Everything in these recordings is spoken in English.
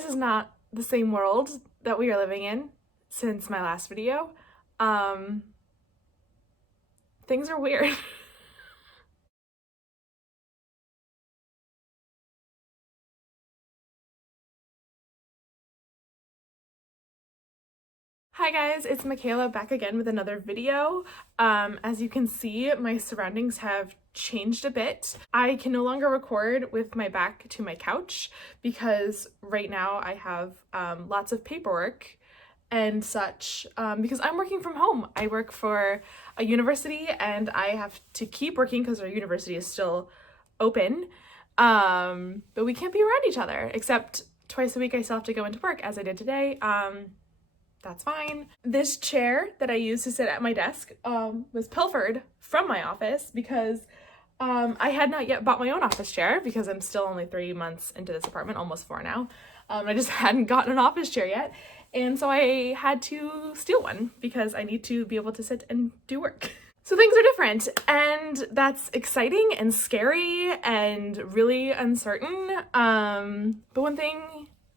this is not the same world that we are living in since my last video. Things are weird. Hi guys, it's Michaela back again with another video. As you can see, my surroundings have changed a bit. I can no longer record with my back to my couch because right now I have lots of paperwork and such because I'm working from home. I work for a university and I have to keep working because our university is still open, but we can't be around each other except twice a week. I still have to go into work as I did today. That's fine. This chair that I use to sit at my desk was pilfered from my office because I had not yet bought my own office chair because I'm still only 3 months into this apartment, almost 4 now. I just hadn't gotten an office chair yet. And so I had to steal one because I need to be able to sit and do work. So things are different, and that's exciting and scary and really uncertain. But one thing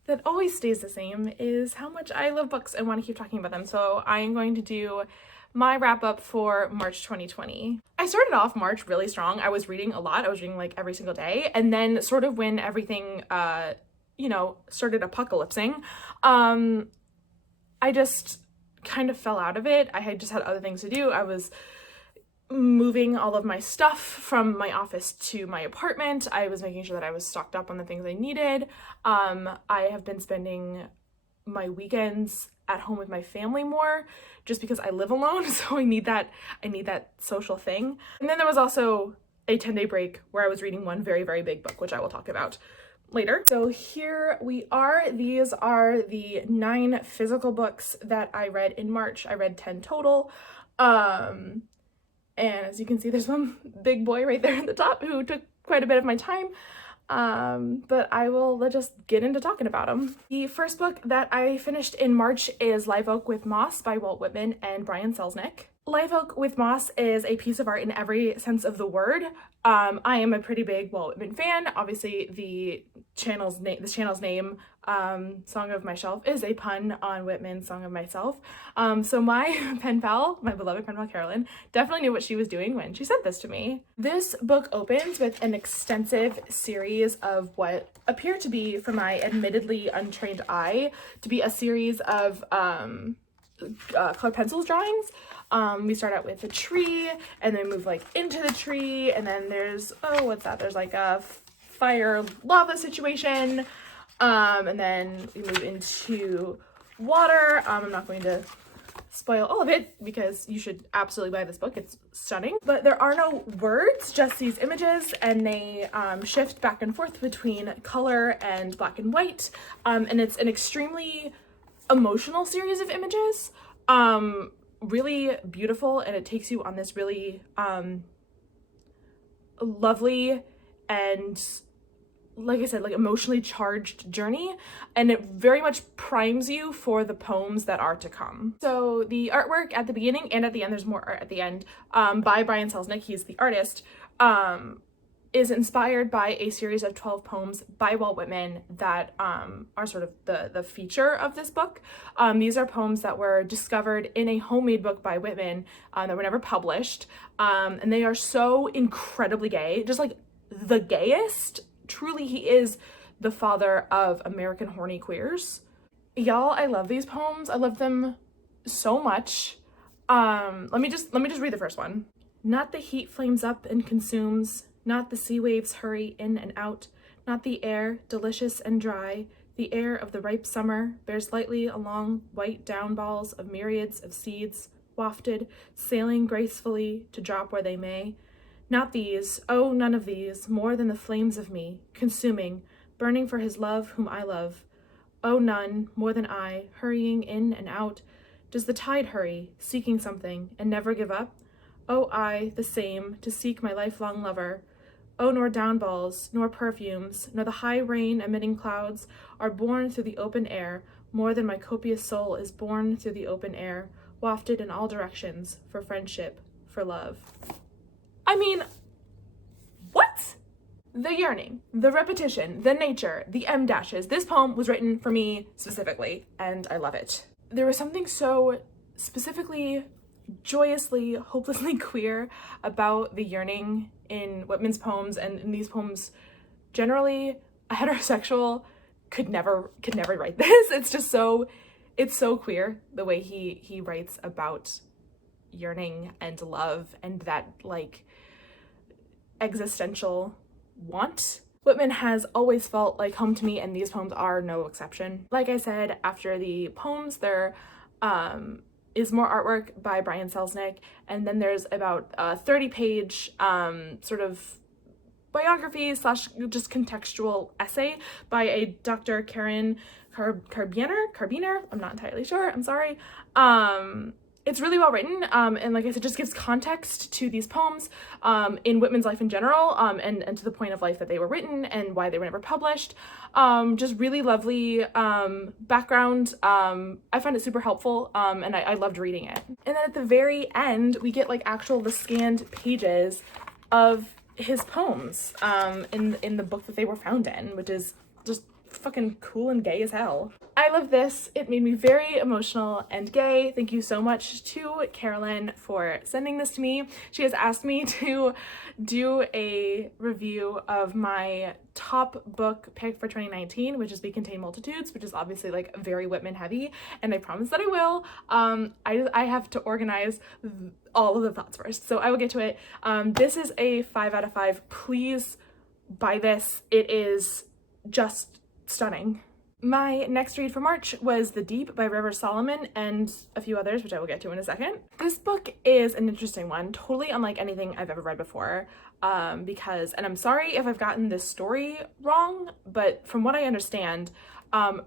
that always stays the same is how much I love books and want to keep talking about them. So I am going to do my wrap up for March 2020. I started off March really strong. I was reading a lot. I was reading like every single day. And then sort of when everything, started apocalypsing, I just kind of fell out of it. I had just had other things to do. I was moving all of my stuff from my office to my apartment. I was making sure that I was stocked up on the things I needed. I have been spending my weekends at home with my family more just because I live alone, so I need that social thing. And then there was also a 10-day break where I was reading one very, very big book, which I will talk about later. So here we are. These are the 9 physical books that I read in March. I read 10 total. And as you can see, there's one big boy right there at the top who took quite a bit of my time. But I will just get into talking about them. The first book that I finished in March is Live Oak with Moss by Walt Whitman and Brian Selznick. Live Oak with Moss is a piece of art in every sense of the word. I am a pretty big Walt Whitman fan. Obviously, this channel's name, Song of My Shelf, is a pun on Whitman's Song of Myself. So my pen pal, my beloved pen pal Carolyn, definitely knew what she was doing when she sent this to me. This book opens with an extensive series of what appear to be, for my admittedly untrained eye, to be a series of colored pencils drawings. We start out with a tree and then move like into the tree, and then there's, what's that? There's like a fire lava situation. And then we move into water. I'm not going to spoil all of it because you should absolutely buy this book. It's stunning. But there are no words, just these images, and they shift back and forth between color and black and white. And it's an extremely emotional series of images. Really beautiful, and it takes you on this really lovely and, like I said, like emotionally charged journey, and it very much primes you for the poems that are to come. So the artwork at the beginning and at the end, there's more art at the end, by Brian Selznick, he's the artist, is inspired by a series of 12 poems by Walt Whitman that are sort of the feature of this book. These are poems that were discovered in a homemade book by Whitman that were never published, and they are so incredibly gay, just like the gayest. Truly, he is the father of American horny queers. Y'all, I love these poems. I love them so much. Let me just read the first one. Not the heat flames up and consumes, not the sea waves hurry in and out, not the air, delicious and dry, the air of the ripe summer bears lightly along white down balls of myriads of seeds, wafted, sailing gracefully to drop where they may. Not these, oh, none of these, more than the flames of me, consuming, burning for his love whom I love. Oh, none, more than I, hurrying in and out. Does the tide hurry, seeking something, and never give up? Oh, I, the same, to seek my lifelong lover. Oh, nor downballs, nor perfumes, nor the high rain emitting clouds are borne through the open air, more than my copious soul is borne through the open air, wafted in all directions, for friendship, for love. I mean, what? The yearning, the repetition, the nature, the em dashes. This poem was written for me specifically, and I love it. There was something so specifically, joyously, hopelessly queer about the yearning in Whitman's poems, and in these poems generally. A heterosexual could never write this. It's so queer the way he writes about yearning and love and that like existential want. Whitman has always felt like home to me, and these poems are no exception. Like I said, after the poems, there is more artwork by Brian Selznick, and then there's about a 30-page sort of biography / just contextual essay by a Dr. Karen Carbiner. I'm not entirely sure. I'm sorry. It's really well written, and like I said, just gives context to these poems in Whitman's life in general, and to the point of life that they were written and why they were never published. Just really lovely background. I find it super helpful, and I loved reading it. And then at the very end, we get like the scanned pages of his poems in the book that they were found in, which is just fucking cool and gay as hell. I love this. It made me very emotional and gay. Thank you so much to Carolyn for sending this to me. She has asked me to do a review of my top book pick for 2019, which is We Contain Multitudes, which is obviously like very Whitman heavy, and I promise that I will. I have to organize all of the thoughts first, so I will get to it. This is a 5 out of 5. Please buy this. It is just stunning. My next read for March was The Deep by River Solomon and a few others, which I will get to in a second. This book is an interesting one, totally unlike anything I've ever read before, because, and I'm sorry if I've gotten this story wrong, but from what I understand,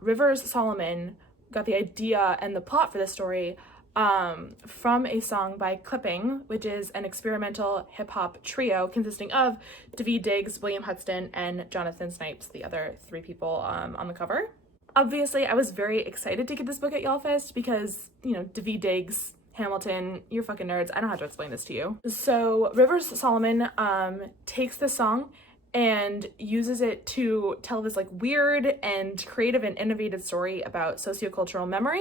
River Solomon got the idea and the plot for this story from a song by Clipping, which is an experimental hip-hop trio consisting of Daveed Diggs, William Hudson, and Jonathan Snipes, the other 3 people on the cover. Obviously, I was very excited to get this book at YALLFest because, you know, Daveed Diggs, Hamilton, you're fucking nerds. I don't have to explain this to you. So Rivers Solomon takes this song and uses it to tell this like weird and creative and innovative story about sociocultural memory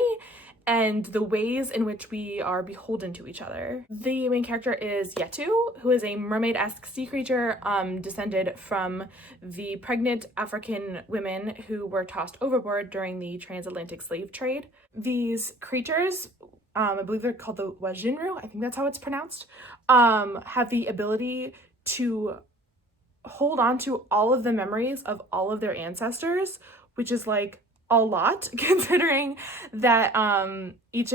and the ways in which we are beholden to each other. The main character is Yetu, who is a mermaid-esque sea creature descended from the pregnant African women who were tossed overboard during the transatlantic slave trade. These creatures, I believe they're called the Wajinru, I think that's how it's pronounced, have the ability to hold on to all of the memories of all of their ancestors, which is like a lot, considering that each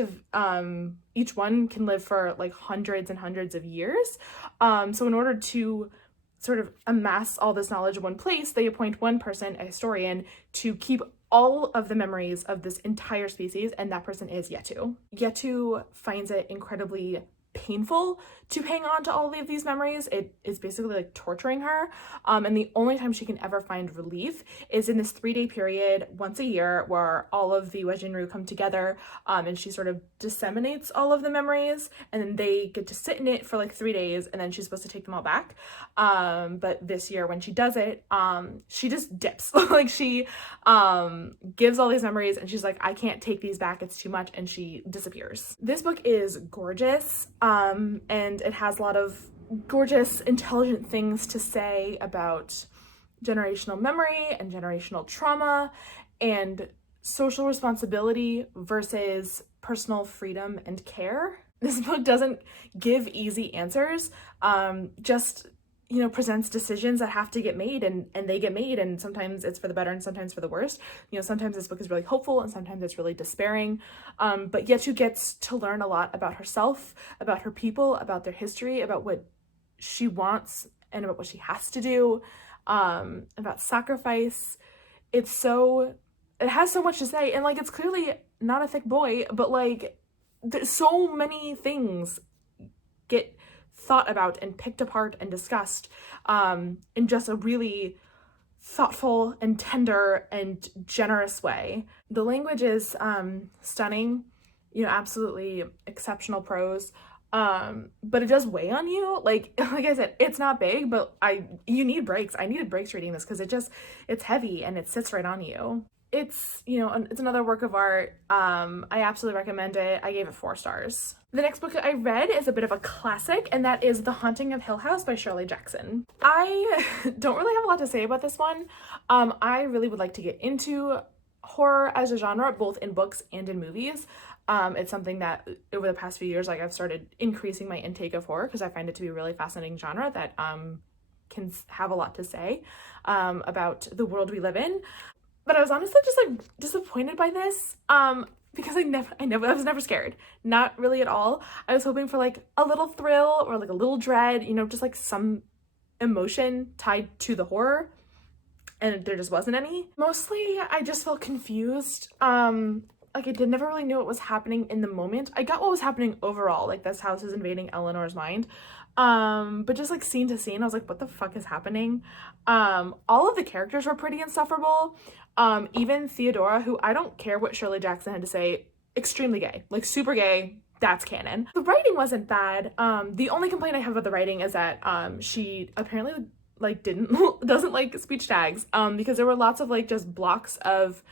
one can live for like hundreds and hundreds of years. So in order to sort of amass all this knowledge in one place, they appoint one person, a historian, to keep all of the memories of this entire species, and that person is Yetu. Yetu finds it incredibly painful to hang on to all of these memories. It is basically like torturing her, and the only time she can ever find relief is in this 3-day period once a year where all of the Wajinru come together, and she sort of disseminates all of the memories, and then they get to sit in it for like 3 days, and then she's supposed to take them all back. But this year when she does it, she just dips. Like she gives all these memories and she's like, I can't take these back, it's too much, and she disappears. This book is gorgeous, and it has a lot of gorgeous, intelligent things to say about generational memory and generational trauma and social responsibility versus personal freedom and care. This book doesn't give easy answers, just, you know, presents decisions that have to get made, and they get made, and sometimes it's for the better and sometimes for the worst. You know, sometimes this book is really hopeful and sometimes it's really despairing, but Yetu gets to learn a lot about herself, about her people, about their history, about what she wants and about what she has to do, about sacrifice. It has so much to say, and like it's clearly not a thick boy, but like so many things get thought about and picked apart and discussed in just a really thoughtful and tender and generous way. The language is stunning, you know, absolutely exceptional prose. But it does weigh on you. Like I said, it's not big, but you need breaks. I needed breaks reading this because it's heavy and it sits right on you. It's, it's another work of art. I absolutely recommend it. I gave it 4 stars. The next book that I read is a bit of a classic, and that is The Haunting of Hill House by Shirley Jackson. I don't really have a lot to say about this one. I really would like to get into horror as a genre, both in books and in movies. It's something that over the past few years, like, I've started increasing my intake of horror because I find it to be a really fascinating genre that can have a lot to say about the world we live in. But I was honestly just like disappointed by this because I was never scared. Not really at all. I was hoping for like a little thrill or like a little dread, just like some emotion tied to the horror, and there just wasn't any. Mostly I just felt confused. Like I never really knew what was happening in the moment. I got what was happening overall, like this house is invading Eleanor's mind. But just like scene to scene, I was like, what the fuck is happening? All of the characters were pretty insufferable. Even Theodora, who I don't care what Shirley Jackson had to say, extremely gay, like super gay. That's canon. The writing wasn't bad. The only complaint I have about the writing is that she apparently like doesn't like speech tags, because there were lots of like just blocks of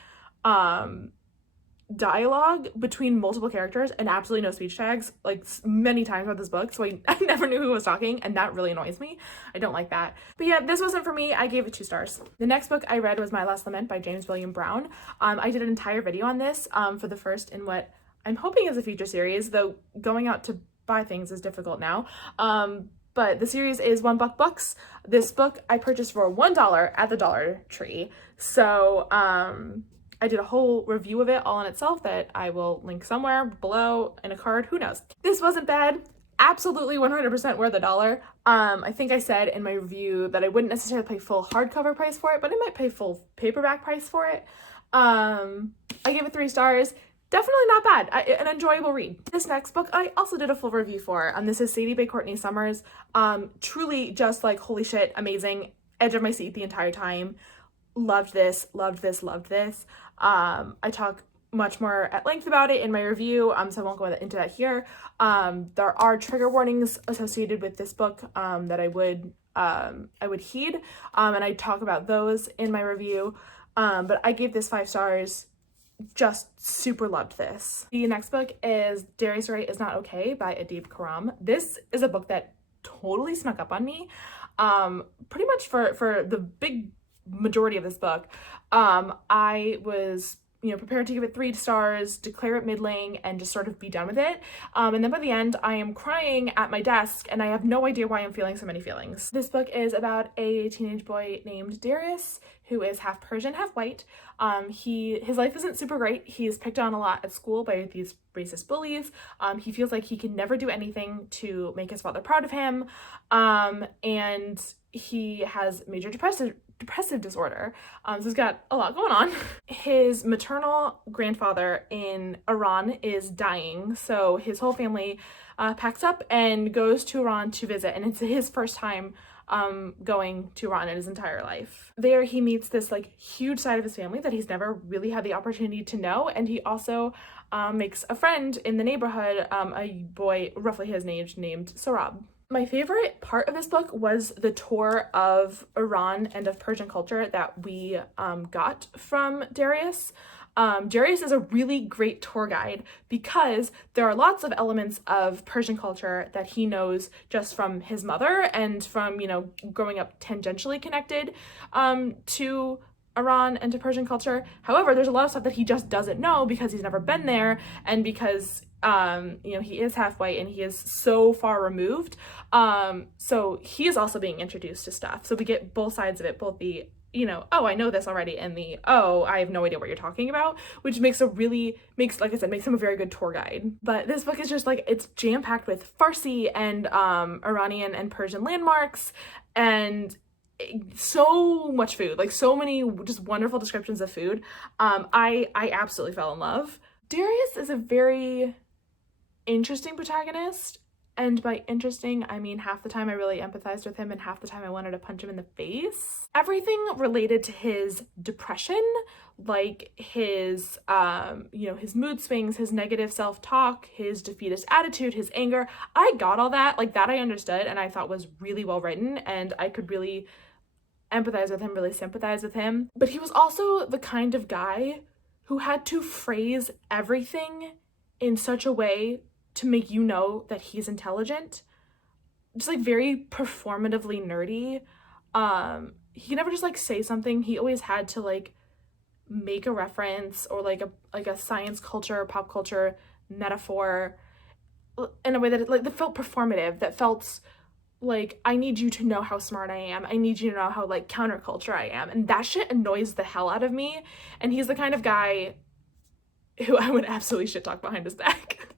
dialogue between multiple characters and absolutely no speech tags, like many times about this book, so I never knew who was talking, and that really annoys me. I don't like that. But yeah, this wasn't for me. I gave it 2 stars. The next book I read was My Last Lament by James William Brown. I did an entire video on this for the first in what I'm hoping is a feature series, though going out to buy things is difficult now. But the series is One Buck Books. This book I purchased for $1 at the Dollar Tree. So I did a whole review of it all in itself that I will link somewhere below in a card, who knows. This wasn't bad. Absolutely 100% worth $1. I think I said in my review that I wouldn't necessarily pay full hardcover price for it, but I might pay full paperback price for it. I gave it 3 stars. Definitely not bad. An enjoyable read. This next book I also did a full review for. This is Sadie by Courtney Summers. Truly just like, holy shit, amazing. Edge of my seat the entire time. Loved this, loved this, loved this. I talk much more at length about it in my review, so I won't go into that here. There are trigger warnings associated with this book that I would heed, and I talk about those in my review. But I gave this 5 stars. Just super loved this. The next book is Dari Is Not Okay by Adib Karam. This is a book that totally snuck up on me. Pretty much for the big majority of this book. I was prepared to give it 3 stars, declare it middling, and just sort of be done with it. And then by the end, I am crying at my desk, and I have no idea why I'm feeling so many feelings. This book is about a teenage boy named Darius, who is half Persian, half white. His life isn't super great. He is picked on a lot at school by these racist bullies. He feels like he can never do anything to make his father proud of him. And he has major depressive disorder. So he's got a lot going on. His maternal grandfather in Iran is dying, so his whole family packs up and goes to Iran to visit, and it's his first time going to Iran in his entire life. There he meets this like huge side of his family that he's never really had the opportunity to know, and he also makes a friend in the neighborhood, a boy roughly his age named Sorab. My favorite part of this book was the tour of Iran and of Persian culture that we got from Darius. Darius is a really great tour guide because there are lots of elements of Persian culture that he knows just from his mother and from, growing up tangentially connected to Iran and to Persian culture. However, there's a lot of stuff that he just doesn't know because he's never been there, and because he is half white and he is so far removed. So he is also being introduced to stuff. So we get both sides of it, both the, oh, I know this already, and the, oh, I have no idea what you're talking about, which makes him a very good tour guide. But this book is just like, it's jam-packed with Farsi and Iranian and Persian landmarks, and so much food, like so many just wonderful descriptions of food. I absolutely fell in love. Darius is a very interesting protagonist, And by interesting, I mean half the time I really empathized with him and half the time I wanted to punch him in the face. Everything related to his depression, like his, his mood swings, his negative self-talk, his defeatist attitude, his anger, I got all that. Like, that I understood and I thought was really well written, and I could really empathize with him, really sympathize with him. But he was also the kind of guy who had to phrase everything in such a way to make you know that he's intelligent. Just like very performatively nerdy. He never just like say something. He always had to like make a reference or like a science culture, pop culture metaphor in a way that felt performative, that felt like, I need you to know how smart I am. I need you to know how like counterculture I am. And that shit annoys the hell out of me. And he's the kind of guy who I would absolutely shit talk behind his back.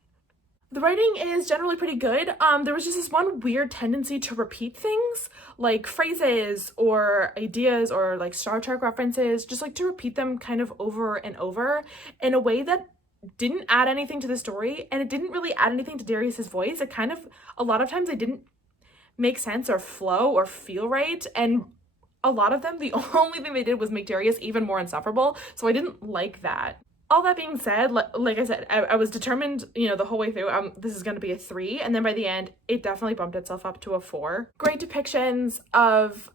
The writing is generally pretty good. There was just this one weird tendency to repeat things, like phrases or ideas or like Star Trek references, just like to repeat them kind of over and over in a way that didn't add anything to the story, and it didn't really add anything to Darius's voice. It kind of, a lot of times it didn't make sense or flow or feel right, and a lot of them, the only thing they did was make Darius even more insufferable, so I didn't like that. All that being said, like I said, I was determined, the whole way through, this is going to be a 3, and then by the end, it definitely bumped itself up to a 4. Great depictions of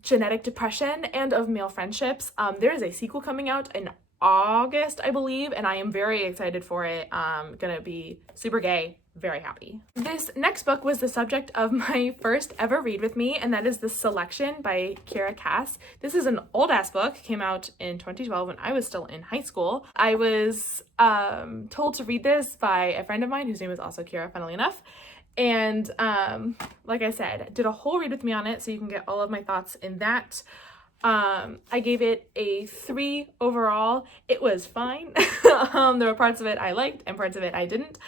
genetic depression and of male friendships. There is a sequel coming out in August, I believe, and I am very excited for it. Gonna be super gay. Very happy. This next book was the subject of my first ever read with me, and that is The Selection by Kira Cass. This is an old ass book, came out in 2012 when I was still in high school. I was told to read this by a friend of mine whose name is also Kira, funnily enough. And like I said, did a whole read with me on it, so you can get all of my thoughts in that. I gave it a 3 overall. It was fine. There were parts of it I liked and parts of it I didn't.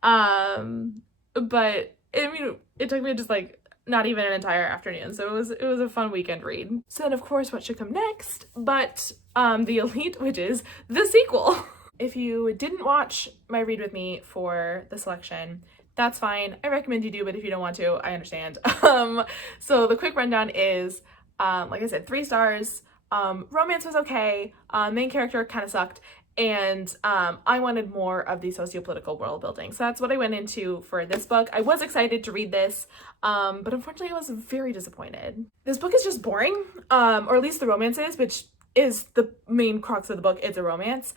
But I mean, it took me just like not even an entire afternoon, so it was a fun weekend read. So then of course what should come next but The Elite, which is the sequel. If you didn't watch my read with me for The Selection, that's fine. I recommend you do, but if you don't want to, I understand. So the quick rundown is, like I said, 3 stars. Romance was okay. Main character kind of sucked. And I wanted more of the socio-political world building. So that's what I went into for this book. I was excited to read this, but unfortunately I was very disappointed. This book is just boring, or at least the romance is, which is the main crux of the book. It's a romance.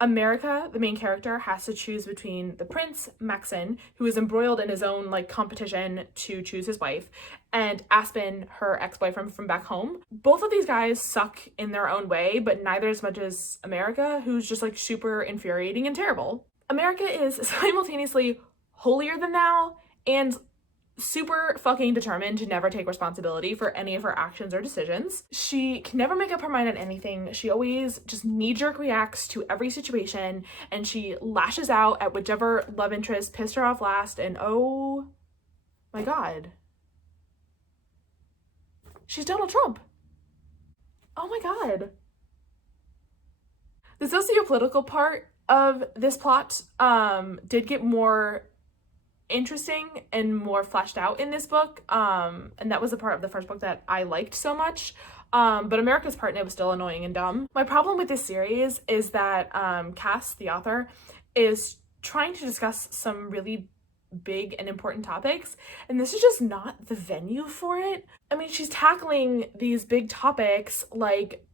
America, the main character, has to choose between the prince, Maxon, who is embroiled in his own like competition to choose his wife, and Aspen, her ex-boyfriend from back home. Both of these guys suck in their own way, but neither as much as America, who's just like super infuriating and terrible. America is simultaneously holier than thou and super fucking determined to never take responsibility for any of her actions or decisions. She can never make up her mind on anything. She always just knee-jerk reacts to every situation, and she lashes out at whichever love interest pissed her off last, and oh my god, she's Donald Trump. Oh my god. The socio-political part of this plot did get more interesting and more fleshed out in this book, and that was the part of the first book that I liked so much, but America's part in it was still annoying and dumb. My problem with this series is that Cass, the author, is trying to discuss some really big and important topics, and this is just not the venue for it. I mean, she's tackling these big topics like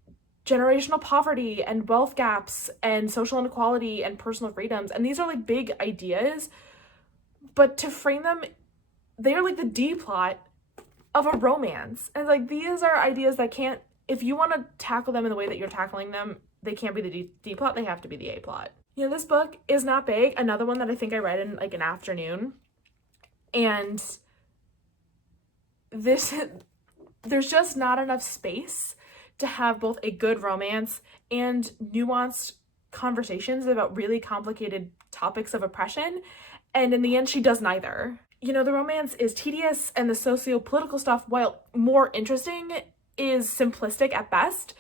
generational poverty and wealth gaps and social inequality and personal freedoms, and these are like big ideas, but to frame them, they are like the D plot of a romance. And like, these are ideas that can't, if you want to tackle them in the way that you're tackling them, they can't be the D plot, they have to be the A plot. This book is not big. Another one that I think I read in like an afternoon. And there's just not enough space to have both a good romance and nuanced conversations about really complicated topics of oppression. And in the end, she does neither. The romance is tedious, and the socio-political stuff, while more interesting, is simplistic at best.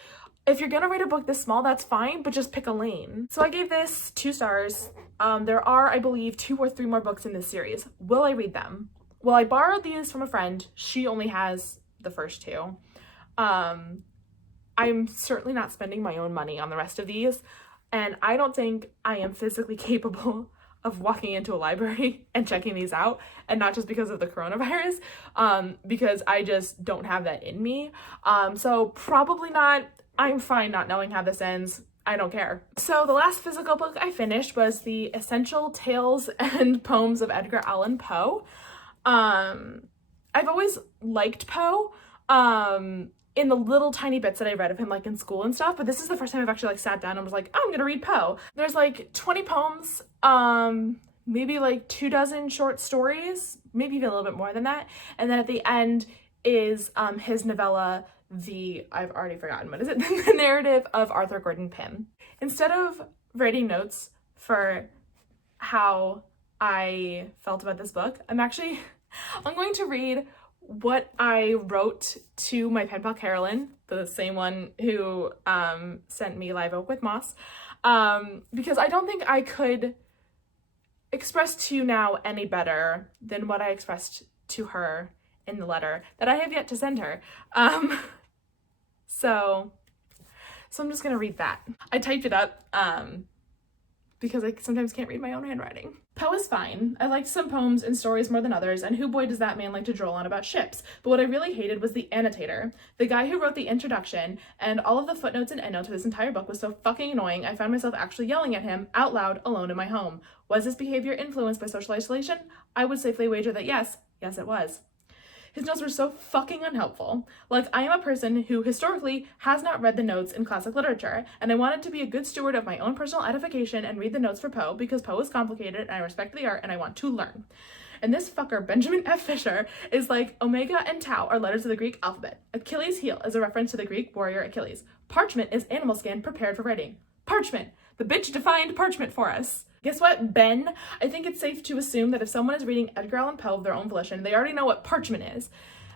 If you're gonna write a book this small, that's fine, but just pick a lane. So I gave this 2 stars. There are, I believe, 2 or 3 more books in this series. Will I read them? Well, I borrowed these from a friend. She only has the first 2. I'm certainly not spending my own money on the rest of these, and I don't think I am physically capable of walking into a library and checking these out, and not just because of the coronavirus, because I just don't have that in me. So probably not. I'm fine not knowing how this ends. I don't care. So the last physical book I finished was The Essential Tales and Poems of Edgar Allan Poe. I've always liked Poe, in the little tiny bits that I read of him, like in school and stuff, but this is the first time I've actually like sat down and was like, oh, I'm gonna read Poe. There's like 20 poems, maybe like 24 short stories, maybe even a little bit more than that. And then at the end is his novella, I've already forgotten, what is it? The Narrative of Arthur Gordon Pym. Instead of writing notes for how I felt about this book, I'm going to read what I wrote to my pen pal Carolyn, the same one who sent me Live Oak with Moss, because I don't think I could express to you now any better than what I expressed to her in the letter that I have yet to send her. So I'm just gonna read that. I typed it up because I sometimes can't read my own handwriting. Poe is fine. I liked some poems and stories more than others, and who boy does that man like to droll on about ships. But what I really hated was the annotator. The guy who wrote the introduction and all of the footnotes and endnotes to this entire book was so fucking annoying, I found myself actually yelling at him out loud alone in my home. Was this behavior influenced by social isolation? I would safely wager that yes. Yes, it was. His notes were so fucking unhelpful. Like, I am a person who historically has not read the notes in classic literature, and I wanted to be a good steward of my own personal edification and read the notes for Poe because Poe is complicated and I respect the art and I want to learn. And this fucker, Benjamin F. Fisher, is like Omega and Tau are letters of the Greek alphabet. Achilles' heel is a reference to the Greek warrior Achilles. Parchment is animal skin prepared for writing. Parchment! The bitch defined parchment for us. Guess what, Ben? I think it's safe to assume that if someone is reading Edgar Allan Poe of their own volition, they already know what parchment is.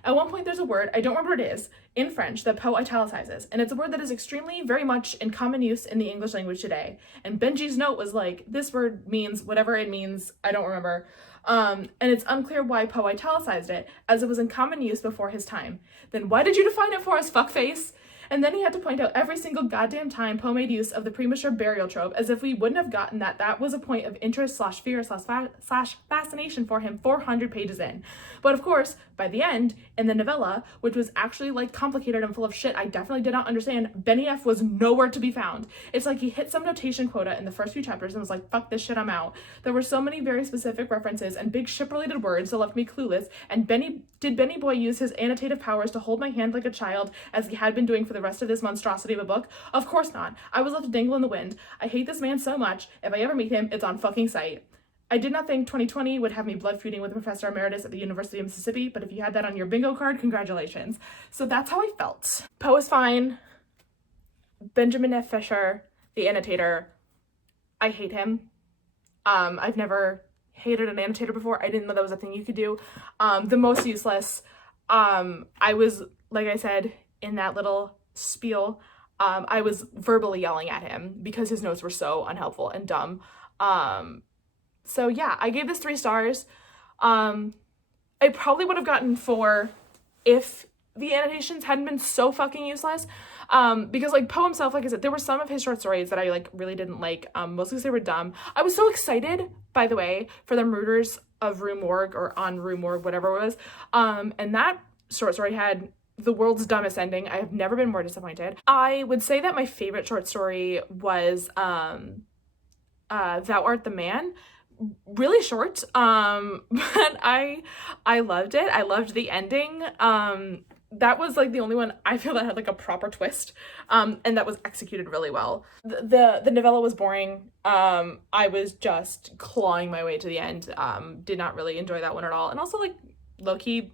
At one point there's a word, I don't remember what it is, in French that Poe italicizes, and it's a word that is extremely, very much in common use in the English language today. And Benji's note was like, this word means whatever it means, I don't remember. And it's unclear why Poe italicized it, as it was in common use before his time. Then why did you define it for us, fuckface? And then he had to point out every single goddamn time Poe made use of the premature burial trope, as if we wouldn't have gotten that was a point of interest / fear / fascination for him 400 pages in. But of course, by the end, in the novella, which was actually like complicated and full of shit I definitely did not understand, Benny F was nowhere to be found. It's like he hit some notation quota in the first few chapters and was like, fuck this shit, I'm out. There were so many very specific references and big ship-related words that left me clueless, and did Benny Boy use his annotative powers to hold my hand like a child, as he had been doing for the rest of this monstrosity of a book? Of course not. I was left to dangle in the wind. I hate this man so much. If I ever meet him, it's on fucking sight. I did not think 2020 would have me blood feuding with a professor emeritus at the University of Mississippi, but if you had that on your bingo card, congratulations. So that's how I felt. Poe is fine. Benjamin F. Fisher, the annotator, I hate him. I've never hated an annotator before. I didn't know that was a thing you could do. The most useless. I was, like I said, in that little spiel, I was verbally yelling at him because his notes were so unhelpful and dumb. So yeah, I gave this 3 stars. I probably would have gotten 4 if the annotations hadn't been so fucking useless. Because like Poe himself, like I said, there were some of his short stories that I like really didn't like, mostly because they were dumb. I was so excited, by the way, for the Murders of Rue Morgue, or On Rue Morgue, whatever it was. And that short story had the world's dumbest ending. I have never been more disappointed. I would say that my favorite short story was Thou Art the Man. Really short, but I loved it. I loved the ending. That was like the only one I feel that had like a proper twist, and that was executed really well. The novella was boring. I was just clawing my way to the end. Did not really enjoy that one at all, and also like high-key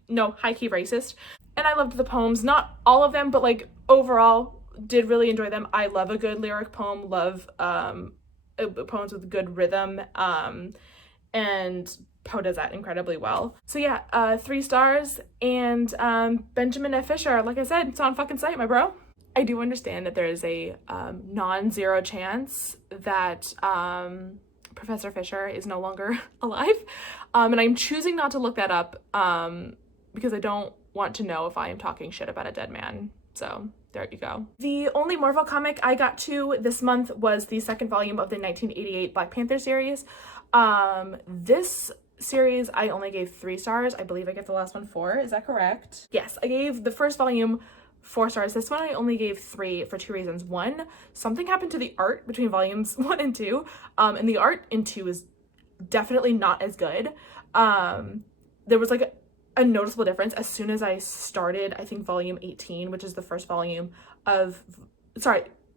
racist. And I loved the poems, not all of them, but like overall did really enjoy them. I love a good lyric poem, love poems with good rhythm, and Poe does that incredibly well. So yeah, 3 stars, and Benjamin F. Fisher, like I said, it's on fucking sight, my bro. I do understand that there is a non-zero chance that Professor Fisher is no longer alive. And I'm choosing not to look that up because I don't want to know if I am talking shit about a dead man. So there you go. The only Marvel comic I got to this month was the second volume of the 1988 Black Panther series. This series I only gave 3 stars. I believe I gave the last one 4. Is that correct? Yes, I gave the first volume 4 stars. This one I only gave 3 for 2 reasons. One, something happened to the art between volumes 1 and 2, and the art in 2 is definitely not as good. There was like a noticeable difference as soon as I started, I think, volume 18, which is the first volume of,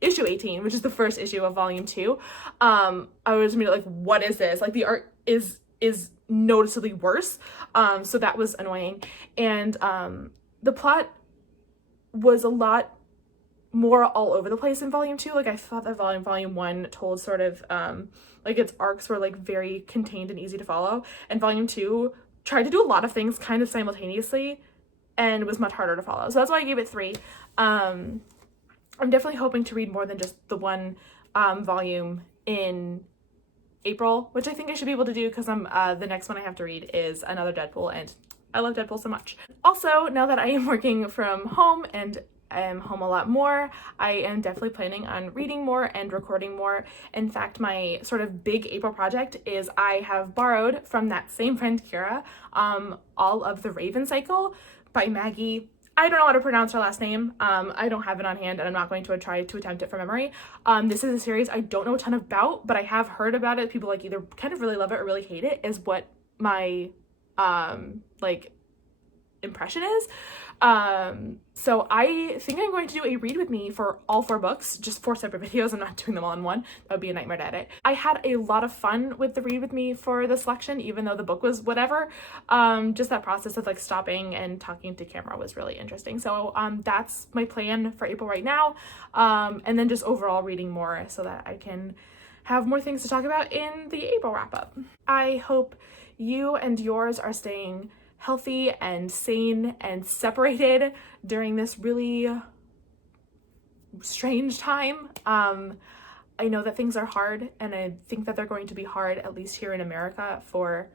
issue 18, which is the first issue of volume 2. I was immediately like, what is this? Like, the art is noticeably worse. So that was annoying. And the plot was a lot more all over the place in volume 2. Like, I thought that volume 1 told sort of like its arcs were like very contained and easy to follow, and volume 2 tried to do a lot of things kind of simultaneously and was much harder to follow. So that's why I gave it 3. I'm definitely hoping to read more than just the one volume in April, which I think I should be able to do because the next one I have to read is another Deadpool, and I love Deadpool so much. Also, now that I am working from home and I am home a lot more, I am definitely planning on reading more and recording more. In fact, my sort of big April project is I have borrowed from that same friend Kira all of the Raven Cycle by Maggie. I don't know how to pronounce her last name. I don't have it on hand, and I'm not going to try to attempt it from memory. This is a series I don't know a ton about, but I have heard about it. People like either kind of really love it or really hate it, is what my like impression is. So I think I'm going to do a read with me for all 4 books, just 4 separate videos. I'm not doing them all in one. That would be a nightmare to edit. I had a lot of fun with the read with me for the selection, even though the book was whatever. Just that process of like stopping and talking to camera was really interesting. So that's my plan for April right now. And then just overall reading more so that I can have more things to talk about in the April wrap up. I hope you and yours are staying healthy and sane and separated during this really strange time. I know that things are hard, and I think that they're going to be hard, at least here in America, for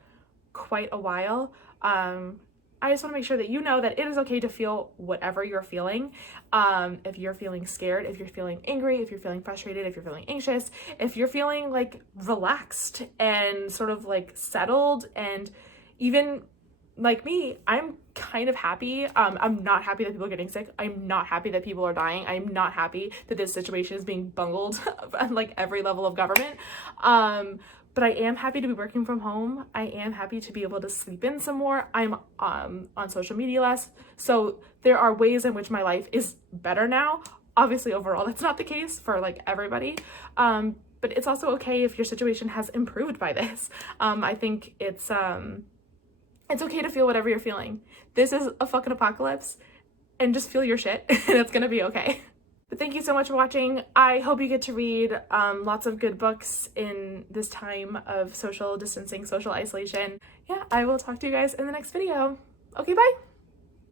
quite a while. I just want to make sure that you know that it is okay to feel whatever you're feeling. If you're feeling scared, if you're feeling angry, if you're feeling frustrated, if you're feeling anxious, if you're feeling like relaxed and sort of like settled, and even like me, I'm kind of happy. I'm not happy that people are getting sick. I'm not happy that people are dying. I'm not happy that this situation is being bungled at like every level of government. But I am happy to be working from home. I am happy to be able to sleep in some more. I'm on social media less. So there are ways in which my life is better now. Obviously, overall, that's not the case for like everybody. But it's also okay if your situation has improved by this. I think it's okay to feel whatever you're feeling. This is a fucking apocalypse, and just feel your shit and it's gonna be okay. But thank you so much for watching. I hope you get to read lots of good books in this time of social distancing, social isolation. Yeah, I will talk to you guys in the next video. Okay, bye.